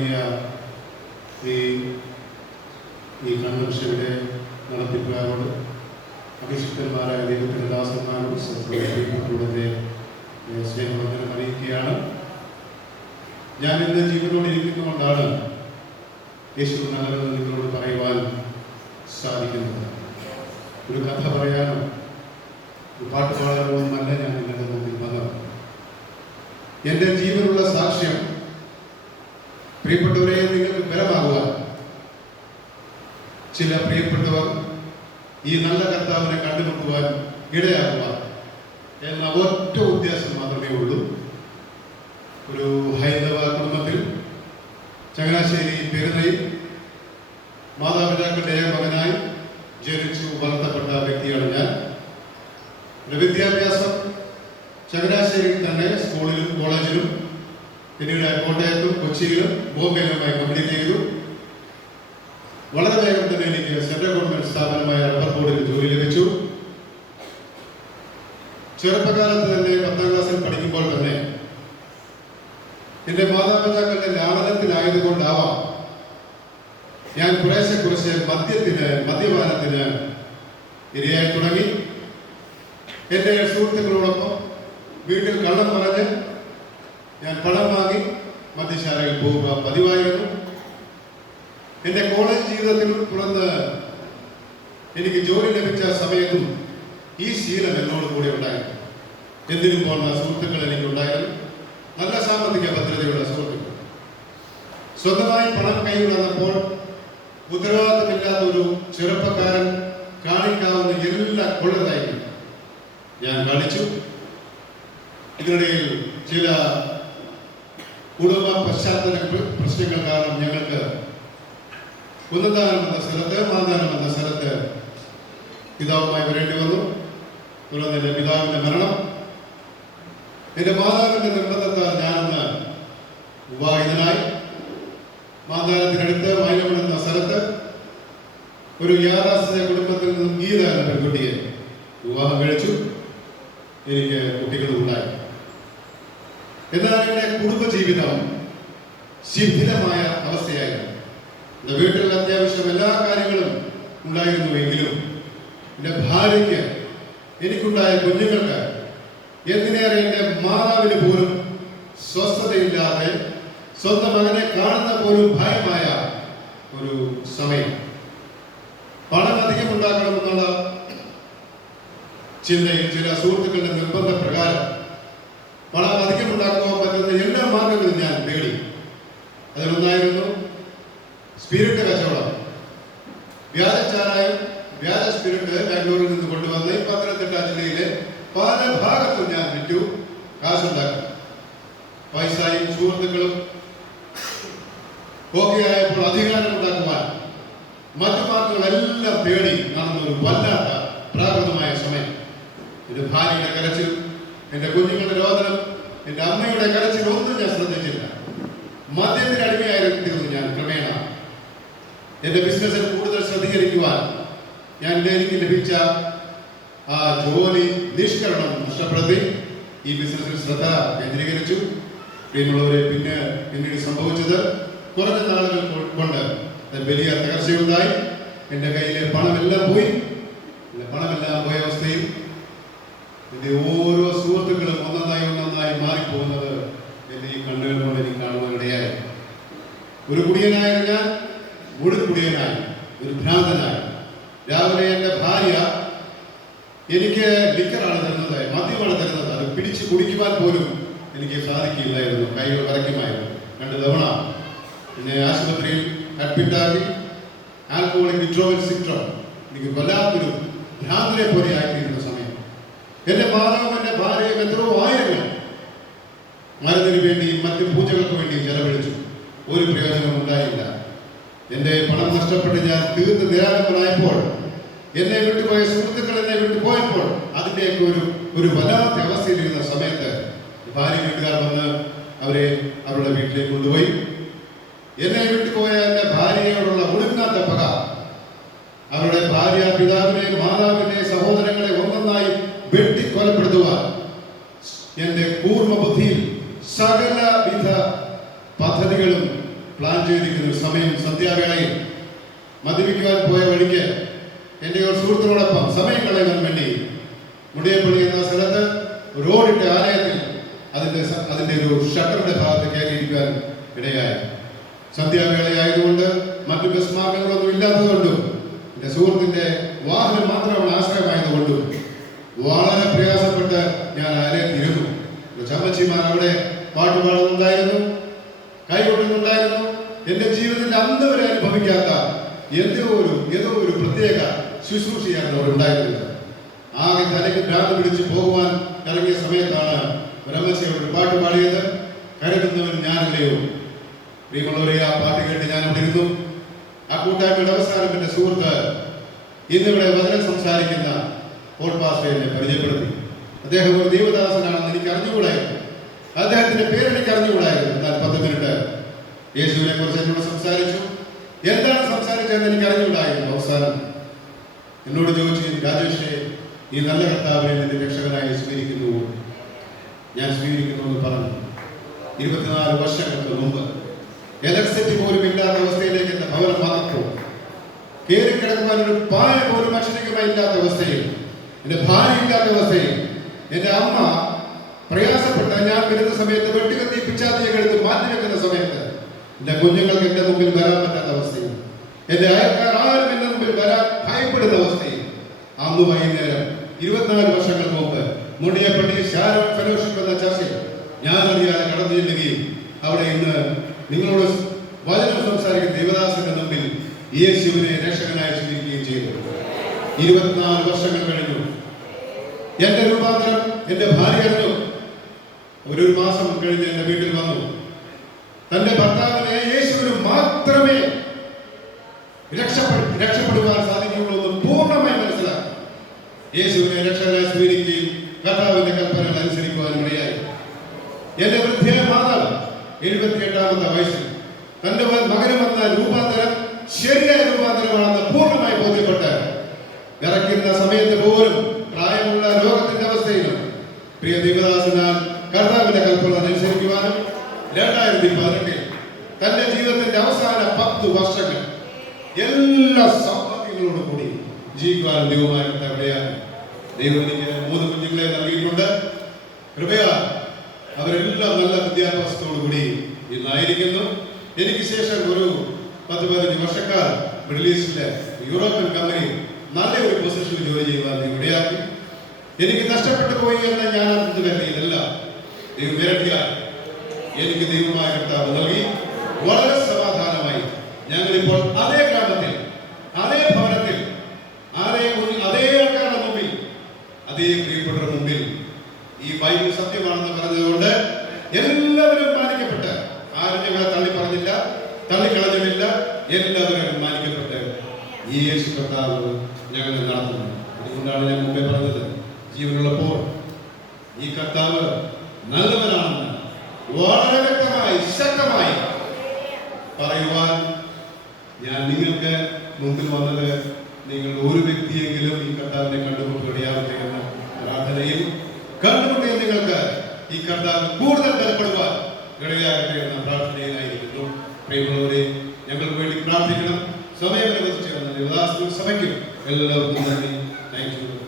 തുടങ്ങിയ ഈ ഈ കൺവെൻഷന്റെ നടത്തിപ്പുകാരോട് അഭിഷിക്തന്മാരായ ദൈവത്തിന്റെ ദാസന്മാരും സത്യത്തിന്റെ സ്നേഹവന്ദനം അറിയിക്കുകയാണ്. ഞാൻ ഇന്ന് ജീവനോട് ഇരിക്കുന്നതുകൊണ്ടാണ് യേശു നല്ലതെന്ന് നിങ്ങളോട് പറയുവാൻ സാധിക്കുന്നത്. ഒരു കഥ പറയാനോ ഒരു പാട്ട് പാടാനോ ഒന്നല്ല ഞാൻ നിങ്ങളുടെ മുമ്പിൽ വന്നത്. എന്റെ ജീവനുള്ള സാക്ഷ്യം പ്രിയപ്പെട്ടവരെ നിങ്ങൾക്ക് ബലമാകുവാൻ ചില പ്രിയപ്പെട്ടവർ ഈ നല്ല കർത്താവിനെ കണ്ടുമുട്ടുവാൻ ഇടയാകുവാൻ എന്ന ഒറ്റ ഉദ്ദേശം മാത്രമേ ഉള്ളൂ. ഒരു ഹൈന്ദവ കുടുംബത്തിൽ ചങ്ങനാശ്ശേരി പെരുന്നയിൽ മാതാപിതാക്കളുടെ മകനായി ജനിച്ചു വളർത്തപ്പെട്ട വ്യക്തിയാണ് ഞാൻ. വിദ്യാഭ്യാസം ചങ്ങനാശ്ശേരിയിൽ തന്നെ സ്കൂളിലും കോളേജിലും പിന്നീട് കോട്ടയത്തും കൊച്ചിയിലും ബോംബെയിലുമായി കംപ്ലീറ്റ് ചെയ്തു വളരെ വേഗം തന്നെ എനിക്ക് സെൻട്രൽ ഗവൺമെന്റ് സ്ഥാപനമായ റബ്ബർ ബോർഡിൽ ജോലി ലഭിച്ചു. ചെറുപ്പകാലത്ത് തന്നെ പത്താം ക്ലാസ്സിൽ പഠിക്കുമ്പോൾ തന്നെ എന്റെ മാതാപിതാക്കളുടെ ലാളനത്തിലായതുകൊണ്ടാവാം ഞാൻ കുറേശ്ശെ കുറച്ച് മദ്യത്തിന് മദ്യപാനത്തിന് ഇരയായി തുടങ്ങി. എന്റെ സുഹൃത്തുക്കളോടൊപ്പം വീട്ടിൽ കള്ളം പറഞ്ഞ് ഞാൻ പണം വാങ്ങി മദ്യശാലയിൽ പോവുക പതിവായിരുന്നു. എന്റെ കോളേജ് ജീവിതത്തിൽ തുടർന്ന് എനിക്ക് ജോലി ലഭിച്ച സമയത്തും ഈ ശീലം എന്നോട് കൂടെ ഉണ്ടായിരുന്നു. എന്തിനും പോകുന്ന സുഹൃത്തുക്കൾ എനിക്കുണ്ടായിരുന്നു. നല്ല സാമ്പത്തിക ഭദ്രതയുള്ള സുഹൃത്തുക്കൾ. സ്വന്തമായി പണം കയ്യിൽ വന്നപ്പോൾ ഉത്തരവാദിത്തമില്ലാത്ത ഒരു ചെറുപ്പക്കാരൻ കാണിക്കാവുന്ന എല്ലാ കൊള്ളതായിരുന്നു ഞാൻ കാണിച്ചു. ഇതിനിടയിൽ ചില കുടുംബ പശ്ചാത്തല പ്ര- പ്രശ്നങ്ങൾ കാരണം ഞങ്ങൾക്ക് കുന്നന്താനം എന്ന സ്ഥലത്ത് മാന്താനം എന്ന സ്ഥലത്ത് പിതാവുമായി വരേണ്ടി വന്നു. തുടർന്ന് എന്റെ പിതാവിന്റെ മരണം. എന്റെ മാതാവിന്റെ നിർബന്ധത്താൽ ഞാനെന്ന് വിവാഹിതനായി മാതാവിനടുത്ത് മൈലമൺ സ്ഥലത്ത് ഒരു യാഥാസ്ഥിത കുടുംബത്തിൽ നിന്നും ഗീത എന്ന പെൺകുട്ടിയെ വിവാഹം കഴിച്ചു. എനിക്ക് കുട്ടികൾ ഉണ്ടായി. എന്നാൽ അവരുടെ കുടുംബജീവിതം ശിഥിലമായ അവസ്ഥയായിരുന്നു. എന്റെ വീട്ടിൽ അത്യാവശ്യം എല്ലാ കാര്യങ്ങളും ഉണ്ടായിരുന്നുവെങ്കിലും എന്റെ ഭാര്യയ്ക്ക് എനിക്കുണ്ടായ കുഞ്ഞുങ്ങൾക്ക് എന്തിനേറെ എന്റെ മാതാവിന് പോലും സ്വസ്ഥതയില്ലാതെ സ്വന്തം മകനെ കാണുന്ന പോലും ഭയമായ ഒരു സമയം. പണം അധികം ഉണ്ടാക്കണമെന്നുള്ള ചിന്തയിൽ ചില സുഹൃത്തുക്കളുടെ നിർബന്ധ പ്രകാരം പണം അധികം ഉണ്ടാക്കുവാൻ പറ്റുന്ന എല്ലാ മാർഗങ്ങളും ഞാൻ തേടി അതിലൊന്നായിരുന്നു സ്പിരിറ്റ് കച്ചവടം. വ്യാജ ചാരായം വ്യാജ സ്പിരിറ്റ് ബാംഗ്ലൂരിൽ നിന്ന് കൊണ്ടുവന്ന് പത്തനംതിട്ട ജില്ലയിലെ പല ഭാഗത്തും ഞാൻ വിറ്റു കാശുണ്ടാക്കി. പൈസയും സുഹൃത്തുക്കളും ഒക്കെ ആയപ്പോൾ അധികാരം ഉണ്ടാക്കുവാൻ മറ്റു മാർഗങ്ങളെല്ലാം തേടി നടന്ന ഒരു വല്ലാത്ത പ്രാകൃതമായ സമയം. ഇത് ഭാര്യയുടെ കരച്ചിൽ എന്റെ കുഞ്ഞുങ്ങളുടെ രോദനം എന്റെ അമ്മയുടെ കരച്ചിൽ ഒന്നും ഞാൻ ശ്രദ്ധിച്ചില്ല. മദ്യത്തിന് അടിമയായിരുന്നു ഞാൻ ക്രമേണ. എന്റെ ബിസിനസ്സിൽ കൂടുതൽ ശ്രദ്ധീകരിക്കുവാൻ ഞാൻ എനിക്ക് ലഭിച്ച ആ ജോലി നിഷ്കരണം നഷ്ടപ്പെടുത്തി. ഈ ബിസിനസ്സിൽ ശ്രദ്ധ കേന്ദ്രീകരിച്ചു. പ്രിയമുള്ളവരെ പിന്നെ പിന്നീട് സംഭവിച്ചത് കുറഞ്ഞ നാളുകൾ കൊണ്ട് വലിയ തകർച്ചയുണ്ടായി. എന്റെ കയ്യിലെ പണമെല്ലാം പോയി. പണമെല്ലാം പോയ അവസ്ഥയിൽ എന്റെ ഓരോ സുഹൃത്തുക്കളും ഒന്നൊന്നായി ഒന്നൊന്നായി മാറിപ്പോകുന്നത് എന്റെ ഈ കണ്ണുകൾ കൊണ്ട് എനിക്ക് കാണുവാൻ ഒരു കുടിയനായ ഞാൻ കുടിയനായി ഒരു ഭ്രാന്തനായി. രാവിലെ എന്റെ ഭാര്യ എനിക്ക് ലിക്കറാണ് തരുന്നത് മദ്യമാണ് തരുന്നത് അത് പിടിച്ച് കുടിക്കുവാൻ പോലും എനിക്ക് സാധിക്കില്ലായിരുന്നു കൈകൾ വരയ്ക്കുമായിരുന്നു. രണ്ട് തവണ പിന്നെ ആശുപത്രിയിൽ അഡ്മിറ്റാക്കി ആൽക്കഹോളിക് വിഡ്രോവൽ സിൻഡ്രോം. എനിക്ക് വല്ലാത്തൊരു ഭ്രാന്തനെ പോലെ ആയിത്തീരുന്ന സമയം. എന്റെ മാതാവും എന്റെ ഭാര്യയും എത്രയോ ആയിരങ്ങൾ മരുന്നിന് വേണ്ടിയും മറ്റ് പൂജകൾക്ക് വേണ്ടിയും ചെലവഴിച്ചു. ഒരു പ്രയോജനം ഉണ്ടായില്ല. എന്റെ പണം നഷ്ടപ്പെട്ട് ഞാൻ തീർത്ത് നിരാകരനായപ്പോൾ എന്നെ വിട്ടുപോയ സുഹൃത്തുക്കൾ എന്നെ വിട്ടുപോയപ്പോൾ അതിന്റെയൊക്കെ ഒരു ഒരു വല്ലാത്ത അവസ്ഥയിലിരുന്ന സമയത്ത് ഭാര്യ വീട്ടുകാർ വന്ന് അവരെ അവരുടെ വീട്ടിലേക്ക് കൊണ്ടുപോയി. എന്നെ വിട്ടുപോയ എന്റെ ഭാര്യയോടുള്ള ഒടുങ്ങാത്ത പക അവരുടെ ഭാര്യ പിതാവിനെ മാതാവിനെ സഹോദരങ്ങളെ ഒന്നൊന്നായി വെട്ടിക്കൊലപ്പെടുത്തുവാൻ എന്റെ കൂർമ്മ ബുദ്ധിയിൽ സകലവിധ പദ്ധതികളും പ്ലാൻ ചെയ്തിരിക്കുന്നു. സമയം സന്ധ്യാവേളയിൽ മദ്യപിക്കുവാൻ പോയ വഴിക്ക് എന്റെ ഒരു സുഹൃത്തിനോടൊപ്പം സമയം കളയാൻ വേണ്ടി മുടിയപ്പള്ളി എന്ന സ്ഥലത്ത് ഓടിട്ട ആലയത്തിൽ അതിന്റെ അതിന്റെ ഒരു ഷട്ടറിന്റെ ഭാഗത്ത് കയറിയിരിക്കാൻ ഇടയായി. സന്ധ്യാവേളയായതുകൊണ്ട് മറ്റു ബസ് മാർഗങ്ങളൊന്നും ഇല്ലാത്തതുകൊണ്ടും എന്റെ സുഹൃത്തിന്റെ വാഹനം മാത്രമാണ് ആശ്രയമായതുകൊണ്ടും വളരെ പ്രയാസപ്പെട്ട് ഞാൻ ആലയത്തിരുന്നു. ചമ്മച്ചിമാർ അവിടെ പാട്ട് പാടുന്നുണ്ടായിരുന്നു എന്റെ ജീവിതത്തിൽ അന്ന് വരെ അനുഭവിക്കാത്ത എന്തോ ഒരു ഏതോ ഒരു പ്രത്യേക ശുശ്രൂഷയാണ് അവർ ഉണ്ടായിരുന്നത് ആകെ തലയ്ക്ക് ഭ്രാന്ത് പിടിച്ച് പോകുവാൻ ഇറങ്ങിയ സമയത്താണ് ഒരു പാട്ട് പാടിയത്. കരുതുന്നവൻ ഞാനല്ലയോ? പ്രിയമുള്ളവരെ ആ പാട്ട് കേട്ട് ഞാൻ അവിടെ ഇരുന്നു. ആ കൂട്ടായ്മയുടെ അവസാനം എന്റെ സുഹൃത്ത് ഇന്നിവിടെ വചനം സംസാരിക്കുന്ന പോൾ പാസ്റ്റർ എന്നെ പരിചയപ്പെടുത്തി. അദ്ദേഹം ഒരു ദൈവദാസനാണെന്ന് എനിക്ക് അറിഞ്ഞുകൂടായിരുന്നു അദ്ദേഹത്തിന്റെ പേര് എനിക്ക് അറിഞ്ഞുകൂടായിരുന്നു. എന്നാൽ പത്ത് മിനിറ്റ് യേശുവിനെ കുറിച്ച് എന്നോട് സംസാരിച്ചു. എന്താണ് സംസാരിച്ചതെന്ന് എനിക്ക് അറിഞ്ഞുകൂടായിരുന്നു. അവസാനം എന്നോട് ചോദിച്ചു രാജേഷേ ഈ നല്ല കർത്താവിനെ നിന്റെ രക്ഷകനായി സ്വീകരിക്കുന്നു. ഞാൻ സ്വീകരിക്കുന്നു എന്ന് പറഞ്ഞു. ഇരുപത്തിനാല് വർഷങ്ങൾക്ക് മുമ്പ് എലക്സിറ്റി പോലും ഇല്ലാത്ത അവസ്ഥയിലേക്ക് എന്റെ ഭവനം വന്നപ്പോൾ കയറി കിടക്കുവാൻ ഒരു പായ പോലും അക്ഷരികമായി ഇല്ലാത്ത അവസ്ഥയിൽ എന്റെ ഭാര്യ ഇല്ലാത്ത അവസ്ഥയിൽ എന്റെ അമ്മ ഞാൻ വരുന്ന സമയത്ത് വെട്ടുകത്തി പിച്ചാത്തിയൊക്കെ എടുത്ത് മാറ്റി വെക്കുന്ന സമയത്ത് എന്റെ കുഞ്ഞുങ്ങൾക്ക് എന്റെ മുമ്പിൽ വരാൻ പറ്റാത്ത അവസ്ഥയും എന്റെ അയൽക്കാർ ആരും എന്റെ മുമ്പിൽ വരാൻ ഭയപ്പെടുന്ന അവസ്ഥയും അന്ന് വൈകുന്നേരം ഇരുപത്തിനാല് വർഷങ്ങൾക്ക് മുമ്പ് മുടിയപ്പള്ളി ഫെലോഷിപ്പ് എന്ന ചർച്ചയിൽ ഞാൻ അറിയാതെ കടന്നു ചെല്ലുകയും അവിടെ ഇന്ന് നിങ്ങളോട് വചനം സംസാരിക്കുന്ന ദേവദാസന്റെ മുമ്പിൽ യേശുവിനെ രക്ഷകനായി സ്വീകരിക്കുകയും ചെയ്തു. ഇരുപത്തിനാല് വർഷങ്ങൾ കഴിഞ്ഞു. എന്റെ രൂപാന്തരം എന്റെ ഭാര്യ അറിഞ്ഞു. ഒരു മാസം കഴിഞ്ഞ് എന്റെ വീട്ടിൽ വന്നു. തന്റെ ഭർത്താവിനെ യേശുവിന് മാത്രമേ രക്ഷപ്പെടു രക്ഷപ്പെടുവാൻ സാധിക്കുകയുള്ളൂ എന്ന് പൂർണമായി മനസ്സിലാക്കി. യേശുവിനെ രക്ഷകനായി സ്വീകരിക്കുകയും കർത്താവിന്റെ കൽപ്പനകൾ അനുസരിക്കുവാനും ഇടയായി. എന്റെ വൃദ്ധയായ മാതാവ് എഴുപത്തിയെട്ടാമത്തെ വയസ്സിൽ തന്റെ മകന് വന്ന രൂപാന്തരം ശരിയായ രൂപാന്തരമാണെന്ന് പൂർണമായി ബോധ്യപ്പെട്ട് ഇറക്കുന്ന സമയത്ത് പോലും പ്രായമുള്ള രോഗത്തിന്റെ അവസ്ഥയിലും പ്രിയ ദൈവദാസനാൽ കൽപ്പന അനുസരിക്കുവാനും രണ്ടായിരത്തി പതിനെട്ടിൽ തന്റെ ജീവിതത്തിന്റെ അവസാന പത്ത് വർഷങ്ങൾ എല്ലാ സൗഭാഗ്യങ്ങളോടും കൂടി ജീവിക്കുവാനും ദൈവമായ ഇടയാക്കി ദൈവം എനിക്ക് മൂന്ന് കുഞ്ഞുങ്ങളെ നൽകിയിട്ടുണ്ട്. കൃപയാ അവരെല്ലാം നല്ല വിദ്യാഭ്യാസത്തോടു കൂടി ഇന്നായിരിക്കുന്നു. എനിക്ക് ശേഷം ഒരു പത്ത് പതിനഞ്ച് വർഷക്കാലം മിഡിൽ ഈസ്റ്റിലെ യൂറോപ്യൻ കമ്പനി നല്ല ഒരു പൊസിഷനിൽ ജോലി ചെയ്യുവാൻ ഇവിടെയാക്കി എനിക്ക് നഷ്ടപ്പെട്ടു പോയി എന്ന് ഞാൻ അന്ന് കരുതിയില്ല. ദൈവം വിരട്ടിയാൽ എനിക്ക് ദൈവമായ കർത്താവ് നൽകി. വളരെ സമാധാനമായി ഞങ്ങളിപ്പോൾ അതേ ഗ്രാമത്തിൽ അതേ ഭവനത്തിൽ അതേ അതേ ആൾക്കാരുടെ മുമ്പിൽ അതേ പ്രിയപ്പെട്ടവരുടെ മുമ്പിൽ ഈ ബൈബിൾ സത്യമാണെന്ന് പറഞ്ഞതുകൊണ്ട് എല്ലാവരും മാനിക്കപ്പെട്ട്. ആരും ഞങ്ങളെ തള്ളി പറഞ്ഞില്ല തള്ളിക്കളഞ്ഞില്ല എല്ലാവരും മാനിക്കപ്പെട്ട് യേശു കർത്താവ് ഞങ്ങളെ നടത്തുന്നു. അതുകൊണ്ടാണ് ഞാൻ മുമ്പേ പറഞ്ഞത് ജീവനുള്ളപ്പോൾ ഈ കർത്താവ് നല്ലവനാണെന്ന് വളരെ വ്യക്തമായി ശക്തമായി പറയുവാൻ ഞാൻ നിങ്ങൾക്ക് മുമ്പിൽ വന്നത് നിങ്ങൾ ഒരു വ്യക്തിയെങ്കിലും ഈ കർത്താവിനെ കണ്ടുകൊണ്ട് ഇടയാവട്ടെ എന്ന പ്രാർത്ഥനയിൽ കണ്ടുകൊണ്ട് നിങ്ങൾക്ക് ഈ കർത്താവ് കൂടുതൽ ബലപ്പെടുവാൻ ഇടയാകട്ടെ എന്ന പ്രാർത്ഥനയിലായിരിക്കുന്നു. പ്രിയമുള്ളവരെ ഞങ്ങൾക്ക് വേണ്ടി പ്രാർത്ഥിക്കണം. സമയം അനുവദിച്ചു തന്ന ദേവദാസനും സഭയ്ക്കും എല്ലാവർക്കും നന്ദി. Thank you